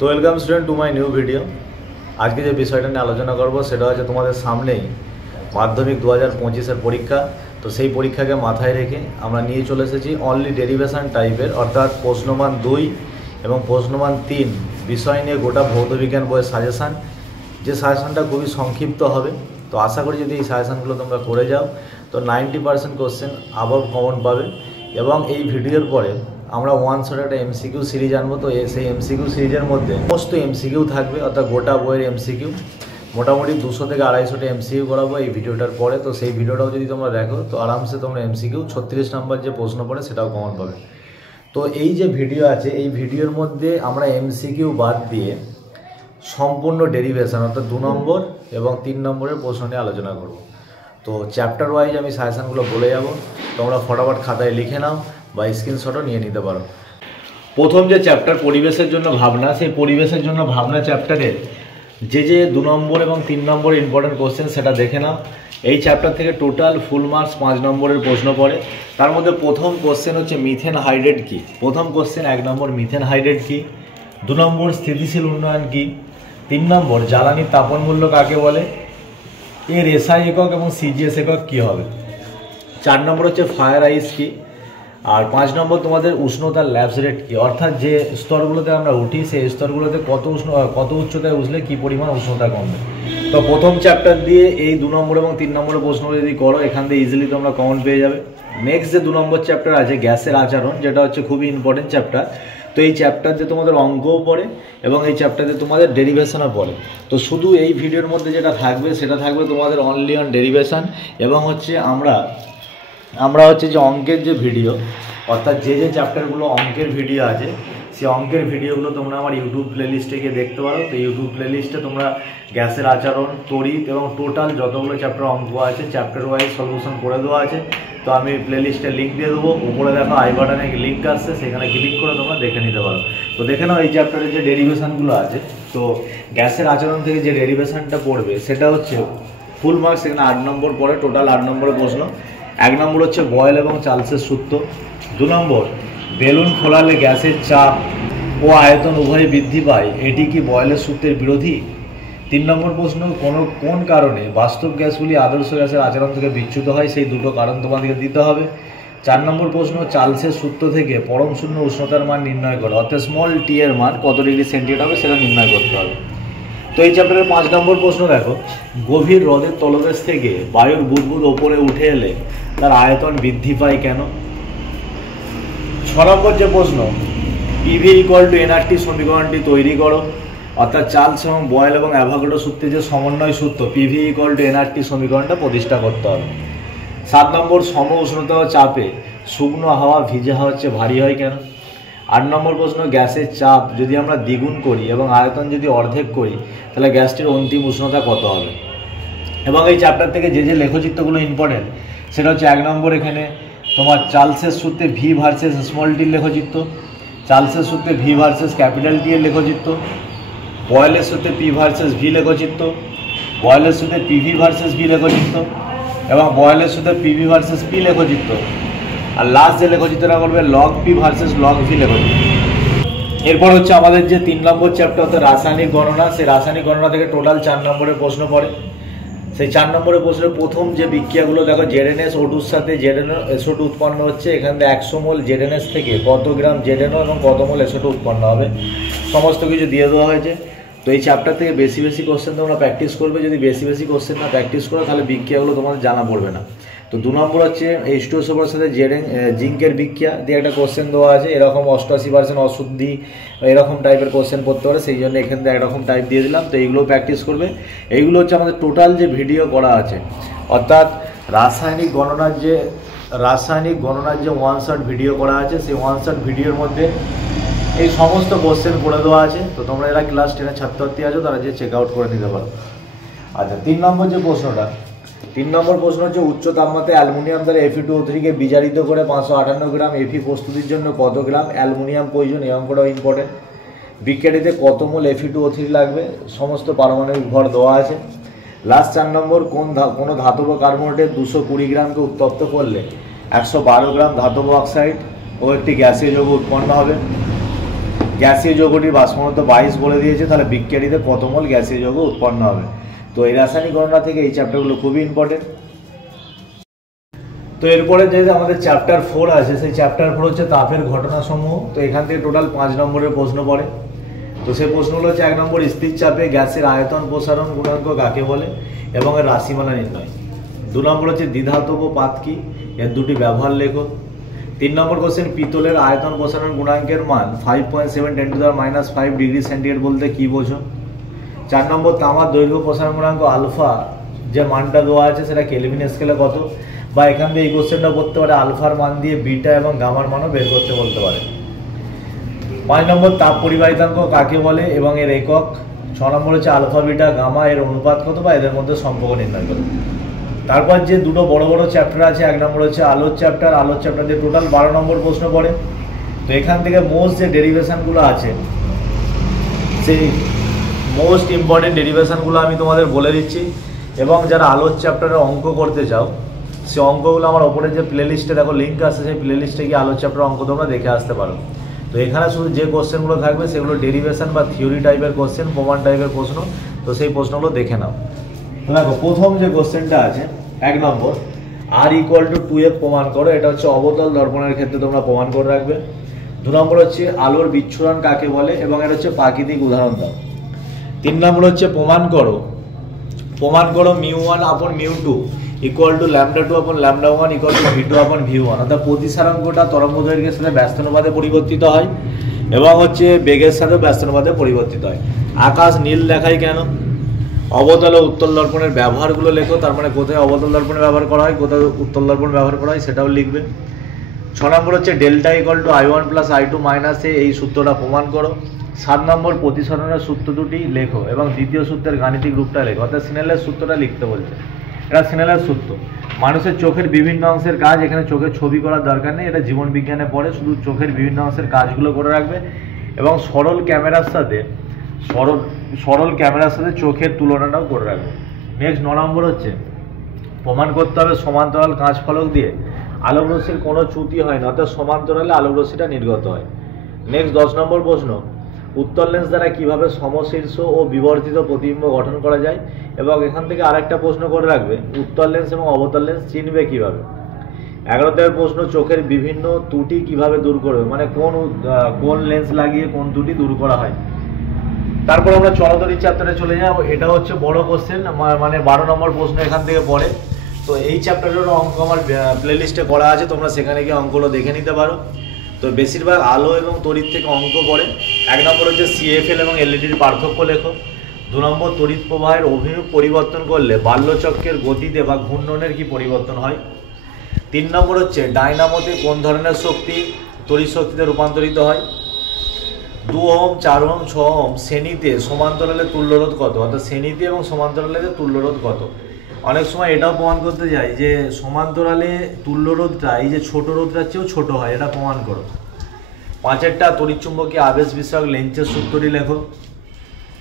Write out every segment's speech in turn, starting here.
তো welcome student to my new video. আজকে যে বিষয়টা নিয়ে আলোচনা করব সেটা হচ্ছে তোমাদের সামনেই মাধ্যমিক 2025-এর পরীক্ষা। তো সেই পরীক্ষাকে মাথায় রেখে আমরা নিয়ে চলে এসেছি অনলি ডেরিভেশন টাইপের, অর্থাৎ প্রশ্নমান 2 এবং প্রশ্নমান 3 বিষয় নিয়ে গোটা ভৌতবিজ্ঞান বইয়ের সাজেশান। যে সাজেশানটা খুবই সংক্ষিপ্ত হবে। তো আশা করি যদি এই সাজেশানগুলো তোমরা করে যাও তো 90% কোশ্চেন আবাব কমন পাবে। এবং এই ভিডিওর পরে আমরা ওয়ান শট একটা এমসিকিউ সিরিজ আনবো। তো সেই এমসিকিউ সিরিজের মধ্যে সমস্ত এমসিকিউ থাকবে, অর্থাৎ গোটা বইয়ের এমসিকিউ মোটামুটি 200 থেকে 250টা এমসিকিউ করাবো এই ভিডিওটার পরে। তো সেই ভিডিওটাও যদি তোমরা দেখো তো আরামসে তোমরা এমসিকিউ 36 নম্বর যে প্রশ্ন পড়ে সেটাও কমন পাবে। তো এই যে ভিডিও আছে এই ভিডিওর মধ্যে আমরা এমসিকিউ বাদ দিয়ে সম্পূর্ণ ডেরিভেশন অর্থাৎ 2 নম্বর এবং 3 নম্বরের প্রশ্ন নিয়ে আলোচনা করব। তো চ্যাপ্টার ওয়াইজ আমি সাজেশানগুলো বলে যাব, তোমরা ফটাফট খাতায় লিখে নাও বা স্ক্রিনশটও নিয়ে নিতে পারো। প্রথম যে চ্যাপ্টার পরিবেশের জন্য ভাবনা, সেই পরিবেশের জন্য ভাবনা চ্যাপ্টারের যে 2 নম্বর এবং 3 নম্বর ইম্পর্টেন্ট কোশ্চেন সেটা দেখে নাও। এই চ্যাপ্টার থেকে টোটাল ফুল মার্কস 5 নম্বরের প্রশ্ন পড়ে। তার মধ্যে প্রথম কোশ্চেন হচ্ছে মিথেন হাইড্রেট কী। প্রথম কোশ্চেন 1 নম্বর মিথেন হাইড্রেট কী, 2 নম্বর স্থিতিশীল উন্নয়ন কী, 3 নম্বর জ্বালানির তাপন মূল্য কাকে বলে, এর এসআই একক এবং সিজিএস একক কী হবে, 4 নম্বর হচ্ছে ফায়ার আইস কী, আর 5 নম্বর তোমাদের উষ্ণতার ল্যাবস রেট কী, অর্থাৎ যে স্তরগুলোতে আমরা উঠি সেই স্তরগুলোতে কত উচ্চতায় উঠলে কী পরিমাণ উষ্ণতা কমবে। তো প্রথম চ্যাপ্টার দিয়ে এই 2 নম্বর এবং 3 নম্বরের প্রশ্নগুলো যদি করো এখান থেকে ইজিলি তোমরা কমন পেয়ে যাবে। নেক্সট যে 2 নম্বর চ্যাপ্টার আছে গ্যাসের আচরণ, যেটা হচ্ছে খুবই ইম্পর্টেন্ট চ্যাপ্টার। তো এই চ্যাপ্টারে তোমাদের অঙ্কও পড়ে এবং এই চ্যাপ্টারে তোমাদের ডেরিভেশনও পড়ে। তো শুধু এই ভিডিওর মধ্যে যেটা থাকবে সেটা থাকবে তোমাদের অনলি অন ডেরিভেশন এবং হচ্ছে আমরা হচ্ছে যে অঙ্কের যে ভিডিও, অর্থাৎ যে চ্যাপ্টারগুলো অঙ্কের ভিডিও আছে সেই অঙ্কের ভিডিওগুলো তোমরা আমার ইউটিউব প্লেলিস্টে গিয়ে দেখতে পারো। তো ইউটিউব প্লেলিস্টে তোমরা গ্যাসের আচরণ, তড়িৎ এবং টোটাল যতগুলো চ্যাপ্টার অঙ্ক আছে চ্যাপ্টার ওয়াইজ সলিউশন করে দেওয়া আছে। তো আমি প্লেলিস্টে লিঙ্ক দিয়ে দেবো, উপরে দেখো আই বাটনে লিঙ্ক আসছে, সেখানে ক্লিক করে তোমরা দেখে নিতে পারো। তো দেখে নাও এই চ্যাপ্টারের যে ডেরিভেশনগুলো আছে। তো গ্যাসের আচরণ থেকে যে ডেরিভেশনটা পড়বে সেটা হচ্ছে ফুল মার্কস, সেখানে 8 নম্বর পড়ে, টোটাল 8 নম্বরের প্রশ্ন। 1 নম্বর হচ্ছে বয়েল এবং চার্লসের সূত্র, 2 নম্বর বেলুন খোলালে গ্যাসের চাপ ও আয়তন উভয় বৃদ্ধি পায়, এটি কি বয়েলের সূত্রের বিরোধী। 3 নম্বর প্রশ্ন কোন কারণে বাস্তব গ্যাসগুলি আদর্শ গ্যাসের আচরণ থেকে বিচ্যুত হয়, সেই দুটো কারণ তোমাদেরকে দিতে হবে। 4 নম্বর প্রশ্ন চার্লসের সূত্র থেকে পরম শূন্য উষ্ণতার মান নির্ণয় করো, অর্থাৎ স্মল টি এর মান কত ডিগ্রি সেন্টিগ্রেড হবে সেটা নির্ণয় করতে হবে। তো এই চ্যাপ্টারের 5 নম্বর প্রশ্ন দেখো, গভীর হ্রদের তলদেশ থেকে বায়ুর বুদবুদ ওপরে উঠে এলে তার আয়তন বৃদ্ধি পায় কেন। 6 নম্বর যে প্রশ্ন পিভি ইকুয়াল টু এনআরটি সমীকরণটি তৈরি করো, অর্থাৎ চার্লস এবং বয়েল এবং অ্যাভোগাড্রো সূত্রে যে সমন্বয় সূত্র পিভি ইকুয়াল টু এনআরটি সমীকরণটা প্রতিষ্ঠা করতে হবে। 7 নম্বর সম উষ্ণতা ও চাপে শুকনো হাওয়া ভিজে হাওয়ার চেয়ে ভারী হয় কেন। 8 নম্বর প্রশ্ন গ্যাসের চাপ যদি আমরা দ্বিগুণ করি এবং আয়তন যদি অর্ধেক করি তাহলে গ্যাসটির অন্তিম উষ্ণতা কত হবে। এবং এই চ্যাপ্টার থেকে যে লেখচিত্রগুলো ইম্পর্টেন্ট সেটা হচ্ছে 1 নম্বর এখানে তোমার চার্লসের সূত্রে ভি ভার্সেস স্মল টির লেখচিত্র, চার্লসের সূত্রে ভি ভার্সেস ক্যাপিটাল টি এর লেখচিত্র, বয়েলের সূত্রে পি ভার্সেস ভি লেখচিত্র, বয়েলের সূত্রে পিভি ভার্সেস ভি লেখচিত্র এবং বয়েলের সূত্রে পিভি ভার্সেস পি লেখচিত্র, আর লাস্ট যে লেখচিত্রটা করবে log P versus log V লেখচিত্র। এরপর হচ্ছে আমাদের যে 3 নম্বর চ্যাপ্টার অর্থাৎ রাসায়নিক গণনা, সেই রাসায়নিক গণনা থেকে টোটাল 4 নম্বরের প্রশ্ন পড়ে। সেই 4 নম্বরের প্রশ্নের প্রথম যে বিক্রিয়াগুলো দেখো জেডএনএস ও2-র সাথে জেডএনএসও2 উৎপন্ন হচ্ছে, এখান থেকে 100 মোল জেডএনএস থেকে কত গ্রাম জেডএনও এবং কত মোল এসও2 উৎপন্ন হবে সমস্ত কিছু দিয়ে দেওয়া হয়েছে। তো এই চ্যাপ্টার থেকে বেশি কোশ্চেন তোমরা প্র্যাকটিস করবে, যদি বেশি কোশ্চেন না প্র্যাকটিস করো তাহলে বিক্রিয়াগুলো তোমাদের জানা পড়বে না। তো 2 নম্বর হচ্ছে H2SO4 সাথে জিঙ্কের বিক্রিয়া দিয়ে একটা কোশ্চেন দেওয়া আছে, এরকম 88% অশুদ্ধি এরকম টাইপের কোশ্চেন পড়তে পারে, সেই জন্য এখান থেকে একরকম টাইপ দিয়ে দিলাম। তো এইগুলো প্র্যাকটিস করবে। এইগুলো হচ্ছে আমাদের টোটাল যে ভিডিও করা আছে, অর্থাৎ রাসায়নিক গণনার যে 1 শট ভিডিও করা আছে সেই 1 শট ভিডিওর মধ্যে এই সমস্ত কোশ্চেন করে দেওয়া আছে। তো তোমরা এরা ক্লাস 10-এর ছাত্রছাত্রী আছো তারা যে চেক আউট করে নিতে পারো। আচ্ছা 3 নম্বর যে প্রশ্নটা, 3 নম্বর প্রশ্ন হচ্ছে উচ্চ তাপমাত্রায় অ্যালুমিনিয়াম দ্বারা Fe2O3 বিজারিত করে 558 গ্রাম Fe প্রস্তুতির জন্য কত গ্রাম অ্যালুমিনিয়াম প্রয়োজন, এই অঙ্কটাও ইম্পর্টেন্ট। বিক্রিয়াটিতে কত মোল Fe2O3 লাগবে, সমস্ত পারমাণবিক ভর দেওয়া আছে। লাস্ট 4 নম্বর কোনো ধাতব কার্বোনেটের 220 গ্রামকে উত্তপ্ত করলে 112 গ্রাম ধাতব অক্সাইড ও একটি গ্যাসীয় যৌগ উৎপন্ন হবে। গ্যাসীয় যৌগটির বাষ্পঘনত্ব 22 বলে দিয়েছে, তাহলে বিক্রিয়াটিতে কত মোল গ্যাসীয় যৌগ উৎপন্ন হবে। তো এই রাসায়নিক গণনা থেকে এই চ্যাপ্টারগুলো খুবই ইম্পর্টেন্ট। তো এরপরে যে আমাদের চ্যাপ্টার 4 আছে, সেই চ্যাপ্টার 4 হচ্ছে তাপের ঘটনাসমূহ। তো এখান থেকে টোটাল 5 নম্বরের প্রশ্ন পড়ে। তো সেই প্রশ্নগুলো হচ্ছে 1 নম্বর, স্থির চাপে গ্যাসের আয়তন প্রসারণ গুণাঙ্ক কাকে বলে এবং এর রাশিমালা নির্ণয়। 2 নম্বর হচ্ছে দ্বিধাতব পাত কি, এর দুটি ব্যবহার লেখো। 3 নম্বর কোশ্চেন, পিতলের আয়তন প্রসারণ গুণাঙ্কের মান 5.7 × 10⁻⁵ ডিগ্রি সেন্টিগ্রেড বলতে কি বোঝো। 4 নম্বর, তামার দৈর্ঘ্য প্রসারণ গুণাঙ্ক আলফা যে মানটা দেওয়া আছে সেটা কেলভিন স্কেলে কত, বা এখান থেকে এই কোশ্চেনটা করতে পারে আলফার মান দিয়ে বিটা এবং গামার মানও বের করতে বলতে পারে। 5 নম্বর, তাপ পরিবাহিতাঙ্ক কাকে বলে এবং এর একক। 6 নম্বর হচ্ছে আলফা বিটা গামা এর অনুপাত কত বা এদের মধ্যে সম্পর্ক নির্ণয় করো। তারপর যে দুটো বড় বড় চ্যাপ্টার আছে, 1 নম্বর হচ্ছে আলোর চ্যাপ্টার। আলোর চ্যাপ্টার দিয়ে টোটাল 12 নম্বর প্রশ্ন পড়ে। তো এখান থেকে মোস্ট যে ডেরিভেশনগুলো আছে, সেই মোস্ট ইম্পর্টেন্ট ডেরিভেশনগুলো আমি তোমাদের বলে দিচ্ছি। এবং যারা আলোর চ্যাপ্টারে অঙ্ক করতে চাও, সেই অঙ্কগুলো আমার ওপরে যে প্লে লিস্টে দেখো লিঙ্ক আছে, সেই প্লে লিস্টে গিয়ে আলোর চ্যাপ্টার অঙ্ক তোমরা দেখে আসতে পারো। তো এখানে শুধু যে কোশ্চেনগুলো থাকবে সেগুলো ডেরিভেশন বা থিওরি টাইপের কোশ্চেন, প্রমাণ টাইপের প্রশ্ন। তো সেই প্রশ্নগুলো দেখে নাও। দেখো প্রথম যে কোশ্চেনটা আছে 1 নম্বর, R = 2F প্রমাণ করো। এটা হচ্ছে অবতল দর্পণের ক্ষেত্রে তোমরা প্রমাণ করে রাখবে। 2 নম্বর হচ্ছে আলোর বিচ্ছুরণ কাকে বলে এবং এটা হচ্ছে প্রাকৃতিক উদাহরণ দাও। 3 নম্বর হচ্ছে প্রমাণ করো μ1/μ2 = λ2/λ1 = v2/v1, অর্থাৎ প্রতিসারাঙ্কটা তরঙ্গ দৈর্ঘ্যের সাথে ব্যস্তানুপাতে পরিবর্তিত হয় এবং হচ্ছে বেগের সাথে ব্যস্তানুপাতে পরিবর্তিত হয়। আকাশ নীল দেখায় কেন। অবতল ও উত্তল দর্পণের ব্যবহারগুলো লেখো। তার মানে কোথায় অবতল দর্পণে ব্যবহার করা হয়, কোথায় উত্তল দর্পণ ব্যবহার করা হয় সেটাও লিখবে। 6 নম্বর হচ্ছে ডেল্টা = I1 + I2 - A, এই সূত্রটা প্রমাণ করো। 7 নম্বর, প্রতিসরণের সূত্র দুটি লেখো এবং দ্বিতীয় সূত্রের গাণিতিক রূপটা লেখো, অর্থাৎ স্নেলের সূত্রটা লিখতে বলছে। এটা স্নেলের সূত্র। মানুষের চোখের বিভিন্ন অংশের কাজ, এখানে চোখের ছবি করার দরকার নেই, এটা জীবন বিজ্ঞানে পড়ে, শুধু চোখের বিভিন্ন অংশের কাজগুলো করে রাখবে এবং সরল ক্যামেরার সাথে চোখের তুলনাটাও করে রাখবে। নেক্সট 9 নম্বর হচ্ছে প্রমাণ করতে হবে সমান্তরাল কাঁচ ফলক দিয়ে আলোক রশ্মির কোনো চ্যুতি হয় না, অর্থাৎ সমান্তরালে আলোক রশ্মিটা নির্গত হয়। নেক্সট 10 নম্বর প্রশ্ন, উত্তল লেন্স দ্বারা কিভাবে সমশীর্ষ ও বিবর্তিত প্রতিবিম্ব গঠন করা যায় এবং এখান থেকে আরেকটা প্রশ্ন করে রাখবে, উত্তল লেন্স এবং অবতল লেন্স চিনবে কিভাবে। 11 প্রশ্ন, চোখের বিভিন্ন ত্রুটি কিভাবে দূর করবে, মানে কোন লেন্স লাগিয়ে কোন ত্রুটি দূর করা হয়। তারপর আমরা চলতরির চ্যাপ্টারে চলে যাব। এটা হচ্ছে বড় কোশ্চেন, মানে 12 নম্বর প্রশ্ন এখান থেকে পড়ে। তো এই চ্যাপ্টারের অঙ্ক আমার প্লে লিস্টে করা আছে, তোমরা সেখানে গিয়ে অঙ্কগুলো দেখে নিতে পারো। তো বেশিরভাগ আলো এবং তড়িৎ থেকে অঙ্ক পড়ে। 1 নম্বর হচ্ছে CFL এবং এলইডির পার্থক্য লেখো। 2 নম্বর, তড়িৎ প্রবাহের অভিমুখ পরিবর্তন করলে বাল্যচক্রের গতিতে বা ঘূর্ণনের কি পরিবর্তন হয়। 3 নম্বর হচ্ছে ডায়নামোতে কোন ধরনের শক্তি তড়িৎ শক্তিতে রূপান্তরিত হয়। 2 ওহম, 4 ওহম, 6 ওহম শ্রেণীতে সমান্তরালে তুল্যরোধ কত, অর্থাৎ শ্রেণীতে এবং সমান্তরালে তুল্যরোধ কত। অনেক সময় এটাও প্রমাণ করতে যাই যে সমান্তরালে তুল্যরোধটা এই যে ছোট রোধটার চেয়েও ছোট হয়, এটা প্রমাণ করো। 5টা তড়িৎচুম্বকীয় আবেশ বিষয়ক লেন্সের সূত্রটি লেখো।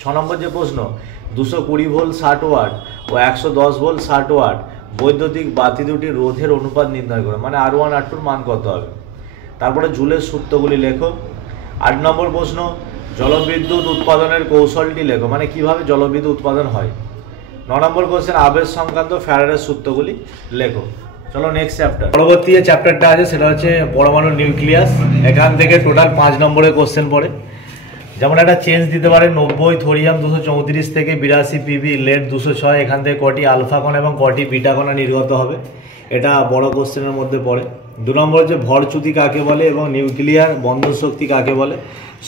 6 নম্বর যে প্রশ্ন, 220 ভোল্ট 60 ওয়াট ও 110 ভোল্ট 60 ওয়াট বৈদ্যুতিক বাতি দুটির রোধের অনুপাত নির্ণয় করো, মানে R1 R2 মান কত হবে। তারপরে জুলের সূত্রগুলি লেখো। 8 নম্বর প্রশ্ন, জলবিদ্যুৎ উৎপাদনের কৌশলটি লেখো, মানে কিভাবে জলবিদ্যুৎ উৎপাদন হয়। 9 নম্বর কোশ্চেন, আবেশ সংক্রান্ত ফ্যারাডের সূত্রগুলি লেখো। চলো নেক্সট চ্যাপ্টার। পরবর্তী যে চ্যাপ্টারটা আছে সেটা হচ্ছে পরমাণু নিউক্লিয়াস। এখান থেকে টোটাল 5 নম্বরের কোশ্চেন পড়ে। যেমন একটা চেঞ্জ দিতে পারে 90, থোরিয়াম 234 থেকে 82 PB, lead 206, এখান থেকে কটি আলফা কণা এবং কটি বিটা কণা নির্গত হবে, এটা বড় কোশ্চেনের মধ্যে পড়ে। 2 নম্বর হচ্ছে ভরচ্যুতি কাকে বলে এবং নিউক্লিয়ার বন্ধন শক্তি কাকে বলে,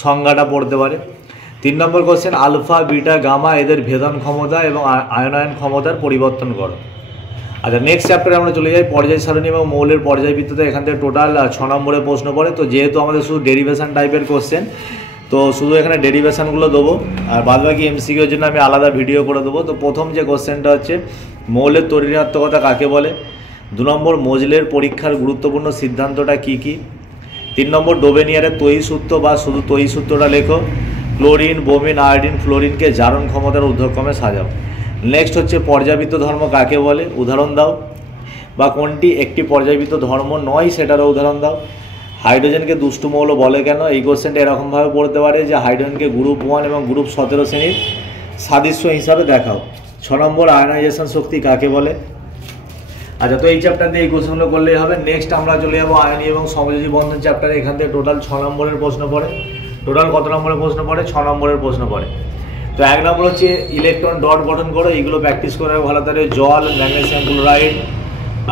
সংজ্ঞাটা পড়তে পারে। 3 নম্বর কোশ্চেন, আলফা বিটা গামা এদের ভেদন ক্ষমতা এবং আয়নায়ন ক্ষমতার পরিবর্তন করো। আচ্ছা, নেক্সট চ্যাপ্টারে আমরা চলে যাই পর্যায় সারণী এবং মৌলের পর্যায়বৃত্ততে। এখান থেকে টোটাল 6 নম্বরের প্রশ্ন পড়ে। তো যেহেতু আমাদের শুধু ডেরিভেশন টাইপের কোশ্চেন, তো শুধু এখানে ডেরিভেশনগুলো দেবো আর বাদবাকি MCQর জন্য আমি আলাদা ভিডিও করে দেবো। তো প্রথম যে কোশ্চেনটা হচ্ছে মৌলের তড়িৎঋণাত্মকতা কাকে বলে। 2 নম্বর, মোজলের পরীক্ষার গুরুত্বপূর্ণ সিদ্ধান্তটা কি কি। 3 নম্বর, ডোবেনিয়ারের তৈ সূত্র বা শুধু তৈ সূত্রটা লেখো। ক্লোরিন, বোমিন, আয়োডিন, ফ্লোরিনকে জারণ ক্ষমতার ঊর্ধ্বক্রমে সাজাও। নেক্সট হচ্ছে পর্যাবৃত্ত ধর্ম কাকে বলে, উদাহরণ দাও, বা কোনটি একটি পর্যাবৃত্ত ধর্ম নয় সেটারও উদাহরণ দাও। হাইড্রোজেনকে দুষ্টু মৌল বলে কেন? এই কোশ্চেনটা এরকমভাবে পড়তে পারে যে হাইড্রোজেনকে গ্রুপ 1 এবং গ্রুপ 17 শ্রেণীর সাদৃশ্য হিসাবে দেখাও। 6 নম্বর আয়নাইজেশন শক্তি কাকে বলে? আচ্ছা, তো এই চ্যাপ্টার দিয়ে এই কোশ্চেনগুলো করলেই হবে। নেক্সট আমরা চলে যাবো আয়নি এবং সমযোজী বন্ধন চ্যাপ্টারে। এখান থেকে টোটাল 6 নম্বরের প্রশ্ন পড়ে। টোটাল কত নম্বরের প্রশ্ন পড়ে? 6 নম্বরের প্রশ্ন পড়ে। তো 1 নম্বর হচ্ছে ইলেকট্রন ডট গঠন করো, এইগুলো প্র্যাকটিস করে ভালো। তাহলে জল, ম্যাগনেসিয়াম ক্লোরাইড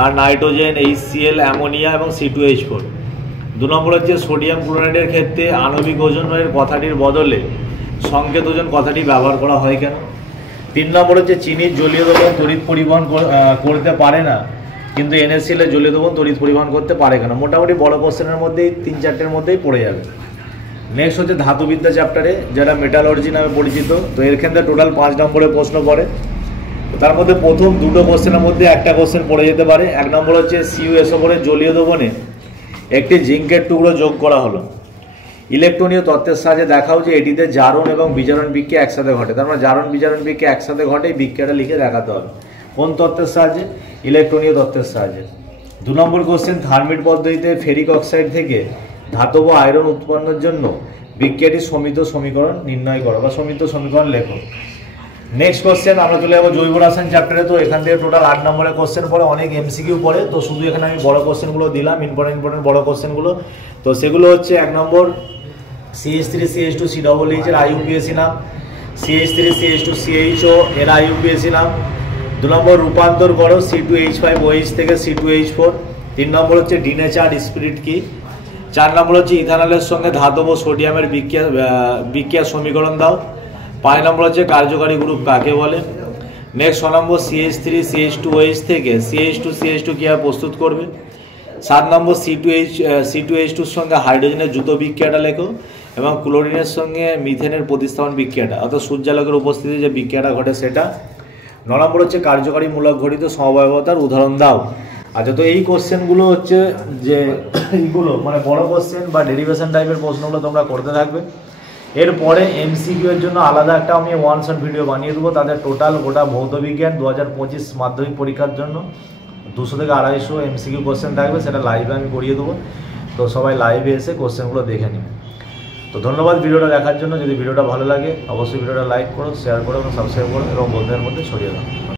আর নাইট্রোজেন, HCl, অ্যামোনিয়া এবং C2H4। 2 নম্বর হচ্ছে সোডিয়াম ক্লোরাইডের ক্ষেত্রে আণবিক ওজনের কথাটির বদলে সংকেত ওজন কথাটি ব্যবহার করা হয় কেন? 3 নম্বর হচ্ছে চিনির জলীয় দ্রবণ তড়িৎ পরিবহন করতে পারে না, কিন্তু NaCl এর জলীয় দ্রবণ তড়িৎ পরিবহন করতে পারে কেন? মোটামুটি বড় কোশ্চেনের মধ্যেই 3-4টের মধ্যেই পড়ে যাবে। নেক্সট হচ্ছে ধাতুবিদ্যা চ্যাপ্টারে, যেটা মেটালর্জি নামে পরিচিত। তো এর ক্ষেত্রে টোটাল 5 নম্বরের প্রশ্ন পড়ে। তার মধ্যে প্রথম দুটো কোশ্চেনের মধ্যে একটা কোশ্চেন পড়ে যেতে পারে। 1 নম্বর হচ্ছে CuSO4 এর জলীয় দ্রবণে একটি জিঙ্কের টুকরো যোগ করা হলো। ইলেকট্রনীয় তত্ত্বের সাহায্যে দেখাও যে এটিতে জারণ এবং বিজারণ বিক্রিয়া একসাথে ঘটে। তার মানে জারণ বিজারণ বিক্রিয়া একসাথে ঘটে, এই বিক্রিয়াটা লিখে দেখাতে হবে। কোন তত্ত্বের সাহায্যে? ইলেকট্রনীয় তত্ত্বের সাহায্যে। 2 নম্বর কোশ্চেন থার্মিট পদ্ধতিতে ফেরিক অক্সাইড থেকে ধাতব আয়রন উৎপন্নের জন্য বিক্রিয়াটির সমিত সমীকরণ নির্ণয় করো বা সমিত সমীকরণ লেখো। নেক্সট কোশ্চেন আমরা চলে যাবো জৈব রাসায়ন চ্যাপ্টারে। তো এখান থেকে টোটাল 8 নম্বরের কোশ্চেন পড়ে, অনেক MCQ পড়ে। তো শুধু এখানে আমি বড় কোশ্চেনগুলো দিলাম, ইম্পর্টেন্ট বড় কোশ্চেনগুলো। তো সেগুলো হচ্ছে 1 নম্বর CH3CH2COOH এর IUPAC নাম, CH3CH2CHO এর IUPAC নাম। 2 নম্বর রূপান্তর করো C2H5OH থেকে C2H4। 3 নম্বর হচ্ছে ডিনেচার্ড স্পিরিট কি? 4 নম্বর হচ্ছে ইথানলের সঙ্গে ধাতব সোডিয়ামের বিক্রিয়া সমীকরণ দাও। 5 নম্বর হচ্ছে কার্যকারী গ্রুপ কাকে বলে? নেক্সট 6 নম্বর CH3CH2OH থেকে CH2CH2 কীভাবে প্রস্তুত করবে? 7 নম্বর C2H2 সঙ্গে হাইড্রোজেনের যুত বিক্রিয়াটা লেখো এবং ক্লোরিনের সঙ্গে মিথেনের প্রতিস্থাপন বিক্রিয়াটা, অর্থাৎ সূর্যালোকের উপস্থিতি যে বিক্রিয়াটা ঘটে সেটা। 9 নম্বর হচ্ছে কার্যকারী মূলক ঘটিত সমবায়বতার উদাহরণ দাও। আচ্ছা, তো এই কোশ্চেনগুলো হচ্ছে যে এইগুলো মানে বড় কোশ্চেন বা ডেরিভেশন টাইপের প্রশ্নগুলো তোমরা করতে থাকবে। এরপরে MCQ এর জন্য আলাদা একটা আমি ওয়ান শট ভিডিও বানিয়ে দেবো। তাদের টোটাল গোটা ভৌত বিজ্ঞান 2025 মাধ্যমিক পরীক্ষার জন্য 200 থেকে 250 MCQ কোশ্চেন থাকবে, সেটা লাইভে আমি করিয়ে দেবো। তো সবাই লাইভে এসে কোশ্চেনগুলো দেখে নিন। তো ধন্যবাদ ভিডিওটা দেখার জন্য। যদি ভিডিওটা ভালো লাগে অবশ্যই ভিডিওটা লাইক করো, শেয়ার করো এবং সাবস্ক্রাইব করো এবং বন্ধুদের মধ্যে ছড়িয়ে দাও।